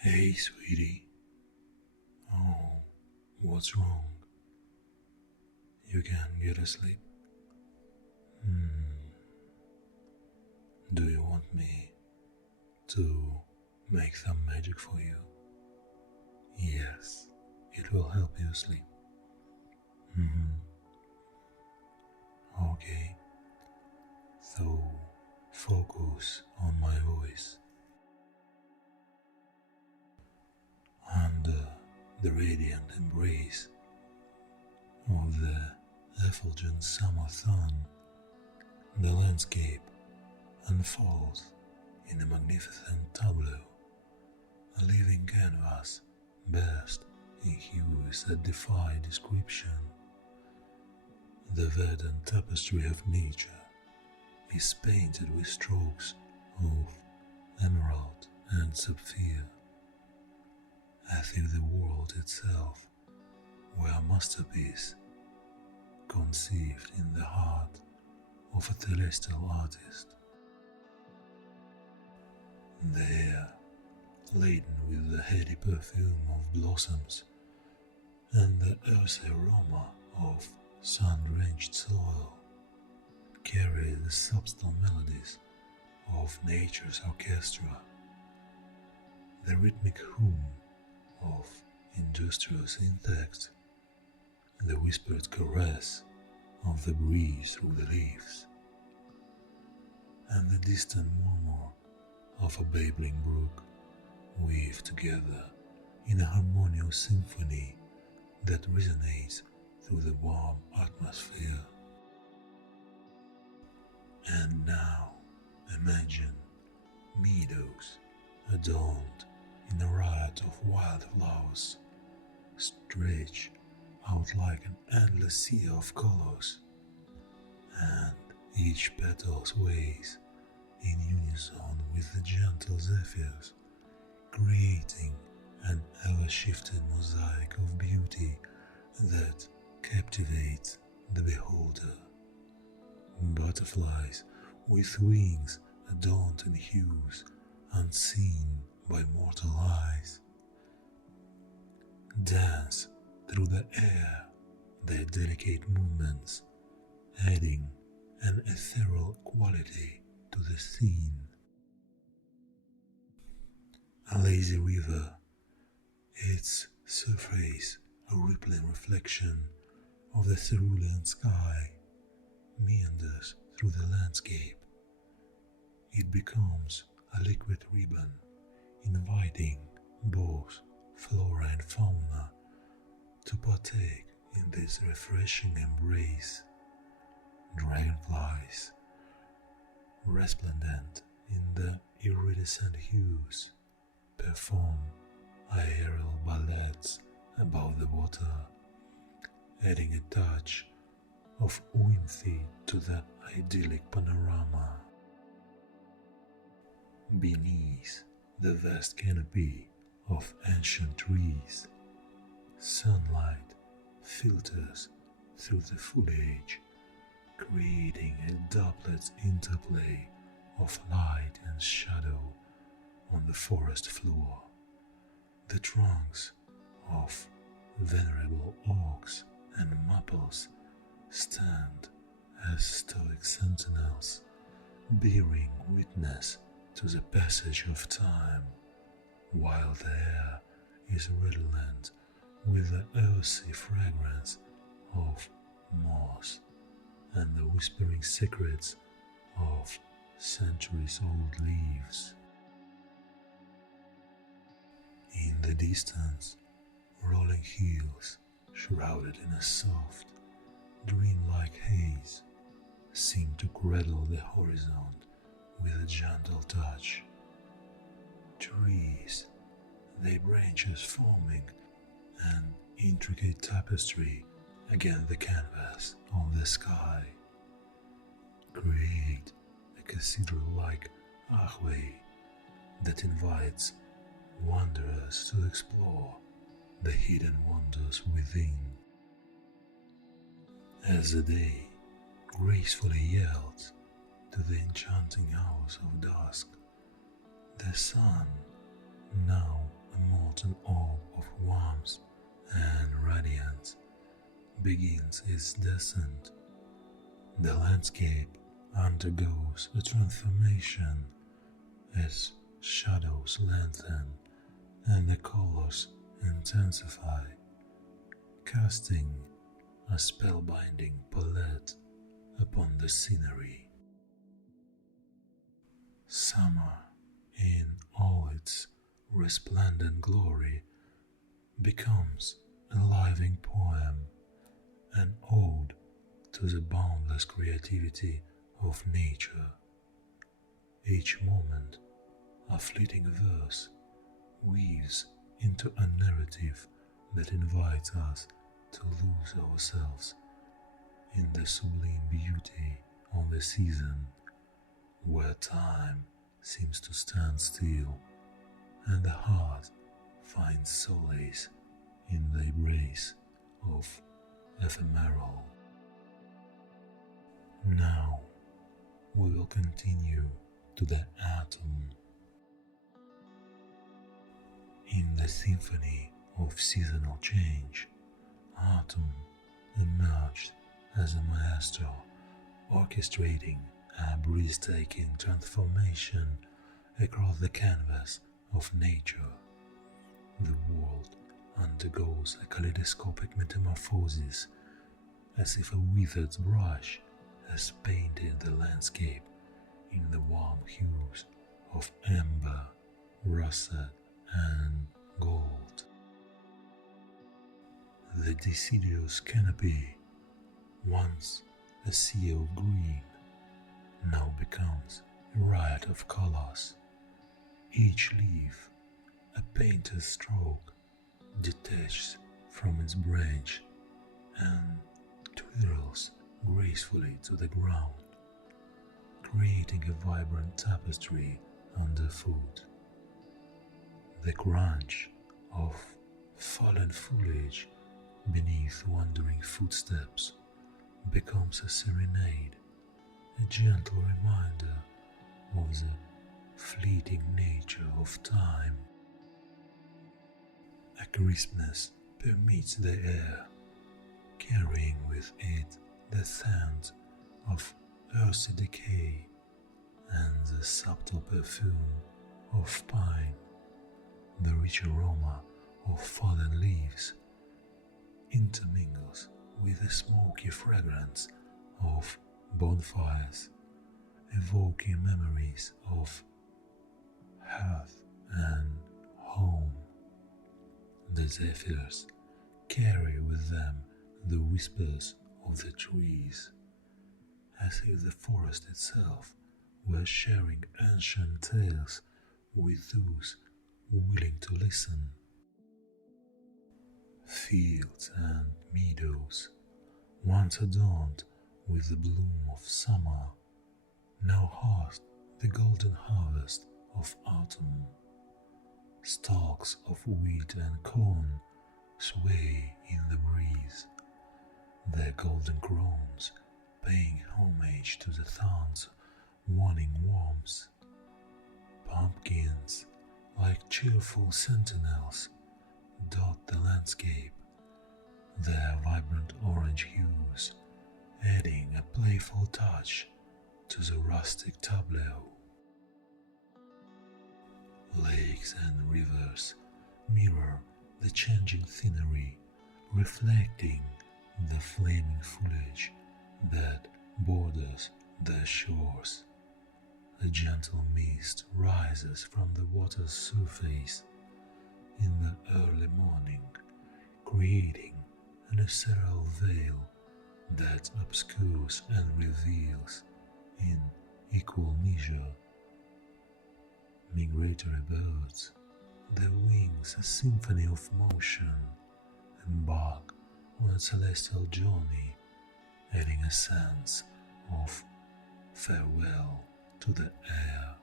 Hey, sweetie. Oh, what's wrong? You can't get asleep. Do you want me to make some magic for you? Yes, it will help you sleep. Okay, so focus on my voice. Under the radiant embrace of the effulgent summer sun, the landscape unfolds in a magnificent tableau, a living canvas bathed in hues that defy description. The verdant tapestry of nature is painted with strokes of emerald and sapphire, as if the world itself were a masterpiece conceived in the heart of a celestial artist. The air, laden with the heady perfume of blossoms and the earthy aroma of sun-drenched soil, carry the subtle melodies of nature's orchestra, the rhythmic hum of industrious insects, the whispered caress of the breeze through the leaves, and the distant murmur of a babbling brook weave together in a harmonious symphony that resonates through the warm atmosphere. And now imagine meadows adorned in a riot of wildflowers stretch out like an endless sea of colors, and each petal sways in unison with the gentle zephyrs, creating an ever-shifting mosaic of beauty that captivates the beholder. Butterflies with wings adorned in hues unseen by mortal eyes dance through the air, their delicate movements adding an ethereal quality to the scene. A lazy river, its surface a rippling reflection of the cerulean sky, meanders through the landscape. It becomes a liquid ribbon, inviting both flora and fauna to partake in this refreshing embrace. Dragonflies, resplendent in the iridescent hues, perform aerial ballets above the water, adding a touch of whimsy to the idyllic panorama. Beneath the vast canopy of ancient trees, sunlight filters through the foliage, creating a doublet interplay of light and shadow on the forest floor. The trunks of venerable oaks and maples stand as stoic sentinels, bearing witness to the passage of time, while the air is redolent with the earthy fragrance of moss and the whispering secrets of centuries-old leaves. In the distance, rolling hills, shrouded in a soft, dreamlike haze, seem to cradle the horizon with a gentle touch. Trees, their branches forming an intricate tapestry against the canvas of the sky, create a cathedral-like archway that invites wanderers to explore the hidden wonders within. As the day gracefully yields to the enchanting hours of dusk, the sun, now certain orb of warmth and radiance begins its descent. The landscape undergoes a transformation as shadows lengthen and the colors intensify, casting a spellbinding palette upon the scenery. Summer, in all its resplendent glory, becomes a living poem, an ode to the boundless creativity of nature. Each moment, a fleeting verse weaves into a narrative that invites us to lose ourselves in the sublime beauty of the season, where time seems to stand still and the heart finds solace in the embrace of ephemeral. Now we will continue to the autumn. In the symphony of seasonal change, autumn emerged as a maestro, orchestrating a breathtaking transformation across the canvas of nature. The world undergoes a kaleidoscopic metamorphosis, as if a withered brush has painted the landscape in the warm hues of amber, russet, and gold. The deciduous canopy, once a sea of green, now becomes a riot of colors. Each leaf, a painter's stroke, detached from its branch and twirls gracefully to the ground, creating a vibrant tapestry underfoot. The crunch of fallen foliage beneath wandering footsteps becomes a serenade, a gentle reminder of the fleeting nature of time. A crispness permeates the air, carrying with it the scent of earthy decay and the subtle perfume of pine. The rich aroma of fallen leaves intermingles with the smoky fragrance of bonfires, evoking memories of hearth and home. The zephyrs carry with them the whispers of the trees, as if the forest itself were sharing ancient tales with those willing to listen. Fields and meadows, once adorned with the bloom of summer, now host the golden harvest of autumn. Stalks of wheat and corn sway in the breeze, their golden crowns paying homage to the thorns, warning warmth. Pumpkins, like cheerful sentinels, dot the landscape, their vibrant orange hues adding a playful touch to the rustic tableau. Lakes and rivers mirror the changing scenery, reflecting the flaming foliage that borders their shores. A gentle mist rises from the water's surface in the early morning, creating an ethereal veil that obscures and reveals in equal measure. Migratory birds, their wings a symphony of motion, embark on a celestial journey, adding a sense of farewell to the air.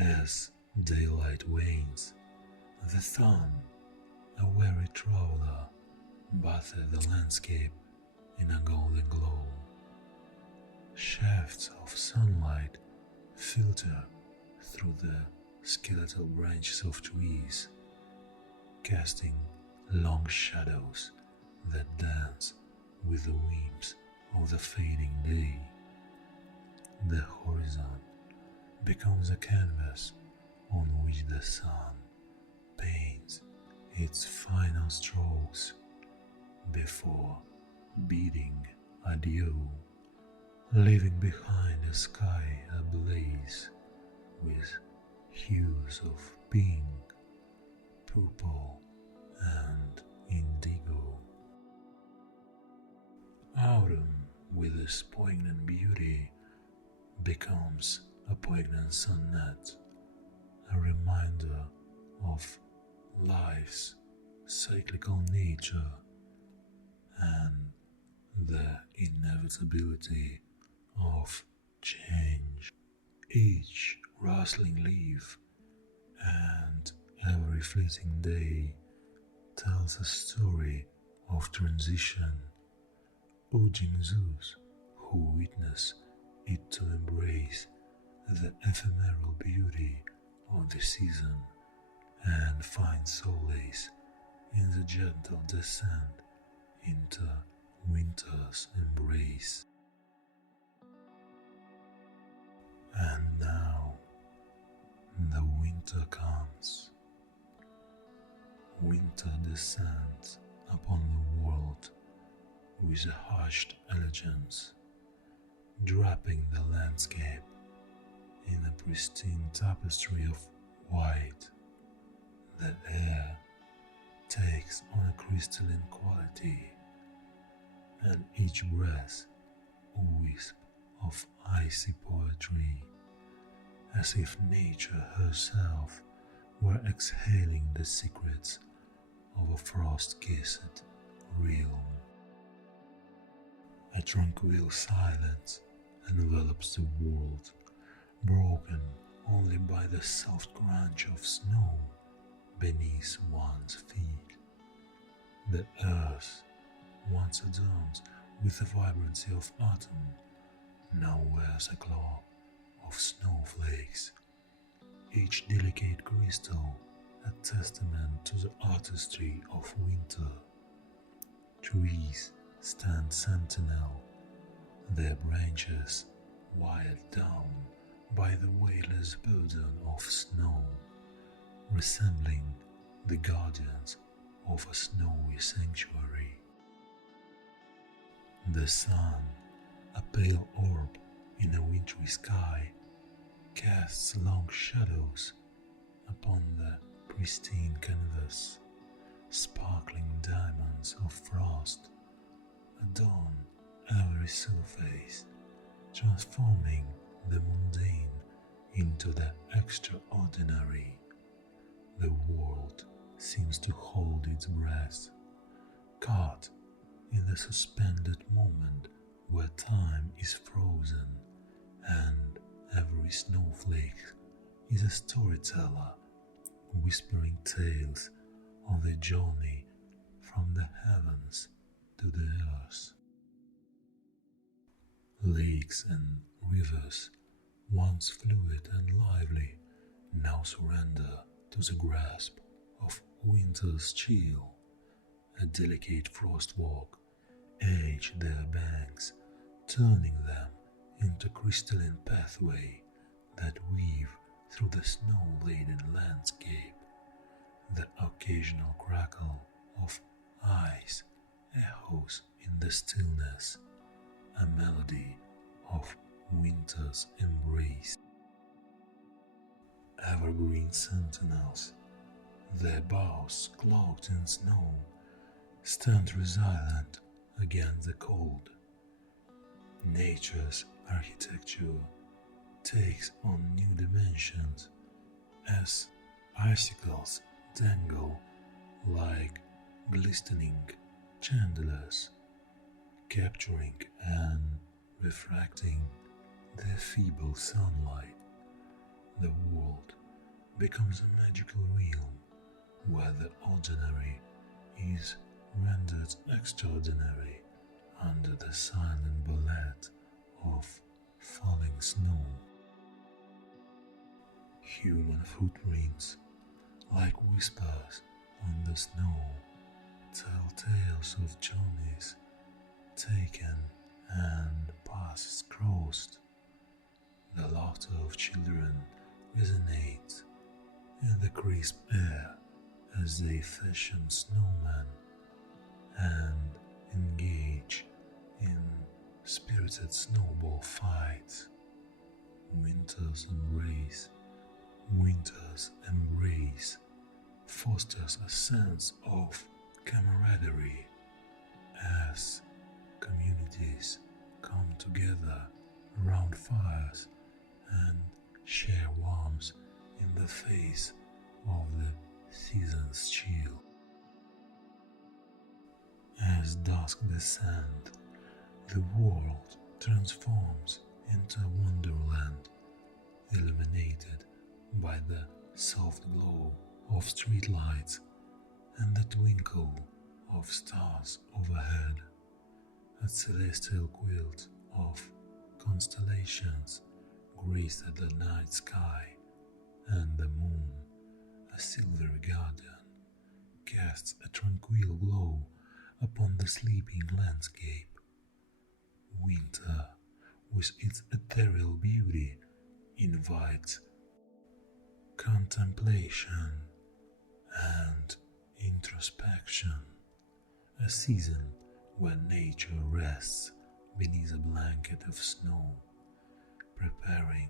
As daylight wanes, the sun, a weary traveler, bathes the landscape in a golden glow. Shafts of sunlight filter through the skeletal branches of trees, casting long shadows that dance with the whims of the fading day. The horizon becomes a canvas on which the sun paints its final strokes before bidding adieu, leaving behind a sky ablaze with hues of pink, purple, and indigo. Autumn, with its poignant beauty, becomes a poignant sonnet, a reminder of life's cyclical nature and the inevitability of change. Each rustling leaf and every fleeting day tells a story of transition, urging those who witness it to embrace the ephemeral beauty of the season and find solace in the gentle descent into winter's embrace. And now the winter comes. Winter descends upon the world with a hushed elegance, draping the landscape in a pristine tapestry of white. The air takes on a crystalline quality, and each breath a wisp of icy poetry, as if nature herself were exhaling the secrets of a frost-kissed realm. A tranquil silence envelops the world, broken only by the soft crunch of snow beneath one's feet. The earth, once adorned with the vibrancy of autumn, now wears a cloak of snowflakes, each delicate crystal a testament to the artistry of winter. Trees stand sentinel, their branches wired down by the weightless burden of snow, resembling the guardians of a snowy sanctuary. The sun, a pale orb in a wintry sky, casts long shadows upon the pristine canvas, sparkling diamonds of frost adorn every surface, transforming the mundane into the extraordinary. The world seems to hold its breath, caught in the suspended moment where time is frozen, and every snowflake is a storyteller whispering tales of the journey from the heavens to the earth. Lakes and rivers, once fluid and lively, now surrender to the grasp of winter's chill. A delicate frostwalk edge their banks, turning them into crystalline pathway that weave through the snow-laden landscape. The occasional crackle of ice echoes in the stillness, a melody of winter's embrace. Evergreen sentinels, their boughs cloaked in snow, stand resilient against the cold. Nature's architecture takes on new dimensions as icicles dangle like glistening chandeliers, capturing and refracting the feeble sunlight. The world becomes a magical realm where the ordinary is rendered extraordinary under the silent ballet of falling snow. Human footprints, like whispers on the snow, tell tales of journeys taken and paths crossed. The laughter of children resonates in the crisp air as they fashion snowmen and engage in spirited snowball fights. Winter's embrace fosters a sense of camaraderie as communities come together around fires and share warmth in the face of the season's chill. As dusk descends, the world transforms into a wonderland, illuminated by the soft glow of streetlights and the twinkle of stars overhead. A celestial quilt of constellations graced the night sky, and the moon, a silvery guardian, casts a tranquil glow upon the sleeping landscape. Winter, with its ethereal beauty, invites contemplation and introspection, a season when nature rests beneath a blanket of snow, preparing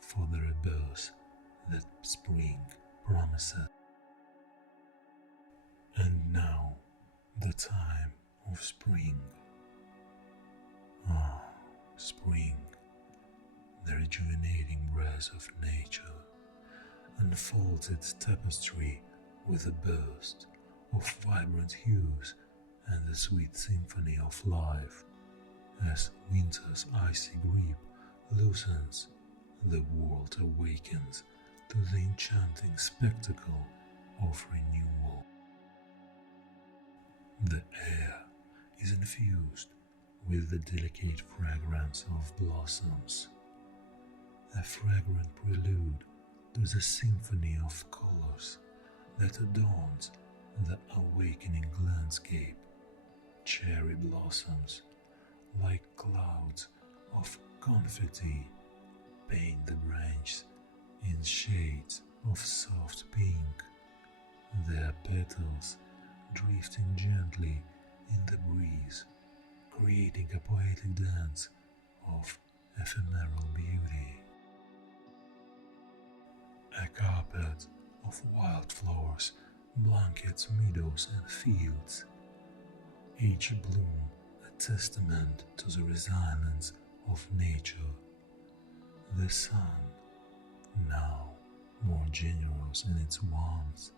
for the rebirth that spring promises. And now, the time of spring. Ah, spring, the rejuvenating breath of nature, unfolds its tapestry with a burst of vibrant hues and the sweet symphony of life. As winter's icy grip loosens, the world awakens to the enchanting spectacle of renewal. The air is infused with the delicate fragrance of blossoms, a fragrant prelude to the symphony of colors that adorns the awakening landscape. Cherry blossoms, like clouds of confetti, paint the branches in shades of soft pink, their petals drifting gently in the breeze, creating a poetic dance of ephemeral beauty. A carpet of wildflowers blankets meadows and fields, each bloom a testament to the resilience of nature. The sun, now more generous in its warmth,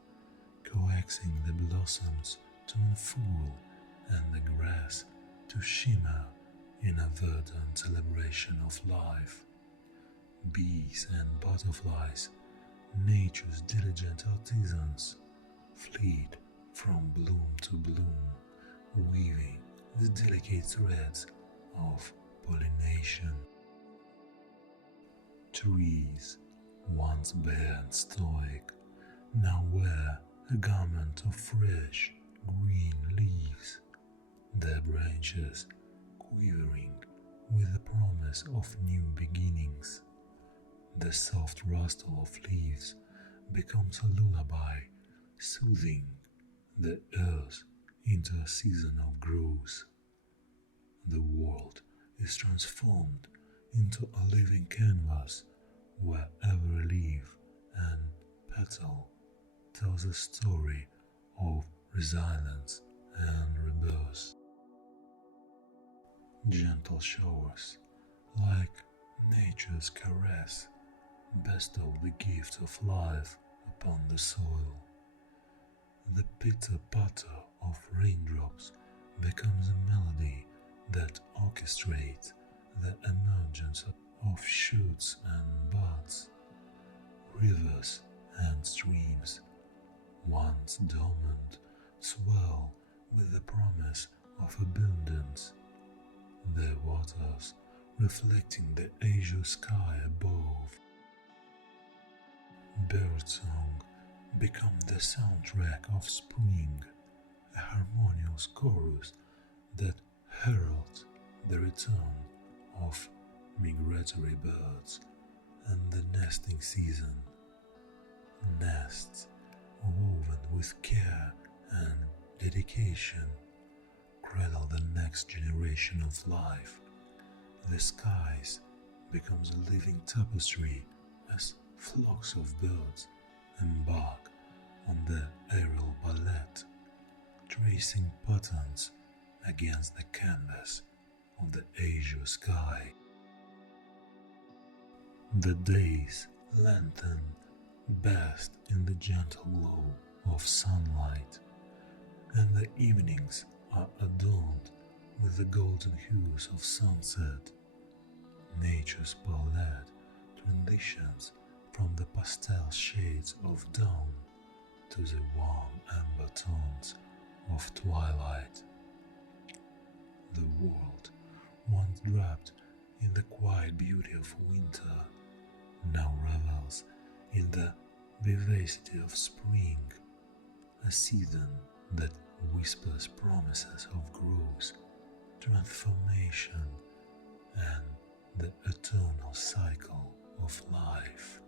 coaxing the blossoms to unfold and the grass to shimmer in a verdant celebration of life. Bees and butterflies, nature's diligent artisans, fleet from bloom to bloom, weaving the delicate threads of pollination. Trees, once bare and stoic, now wear a garment of fresh, green leaves, their branches quivering with the promise of new beginnings. The soft rustle of leaves becomes a lullaby, soothing the earth into a season of growth. The world is transformed into a living canvas where every leaf and petal tells a story of resilience and rebirth. Gentle showers, like nature's caress, bestow the gift of life upon the soil. The pitter-patter of raindrops becomes a melody that orchestrates the emergence of shoots and buds. Rivers and streams, once dormant, swell with the promise of abundance, their waters reflecting the azure sky above. Birdsong becomes the soundtrack of spring, a harmonious chorus that heralds the return of migratory birds and the nesting season. Nests woven with care and dedication cradle the next generation of life. The skies becomes a living tapestry as flocks of birds embark on the aerial ballet, tracing patterns against the canvas of the azure sky. The days lengthen best in the gentle glow of sunlight, and the evenings are adorned with the golden hues of sunset. Nature's palette transitions from the pastel shades of dawn to the warm amber tones of twilight. The world, once wrapped in the quiet beauty of winter, now revels in the vivacity of spring, a season that whispers promises of growth, transformation, and the eternal cycle of life.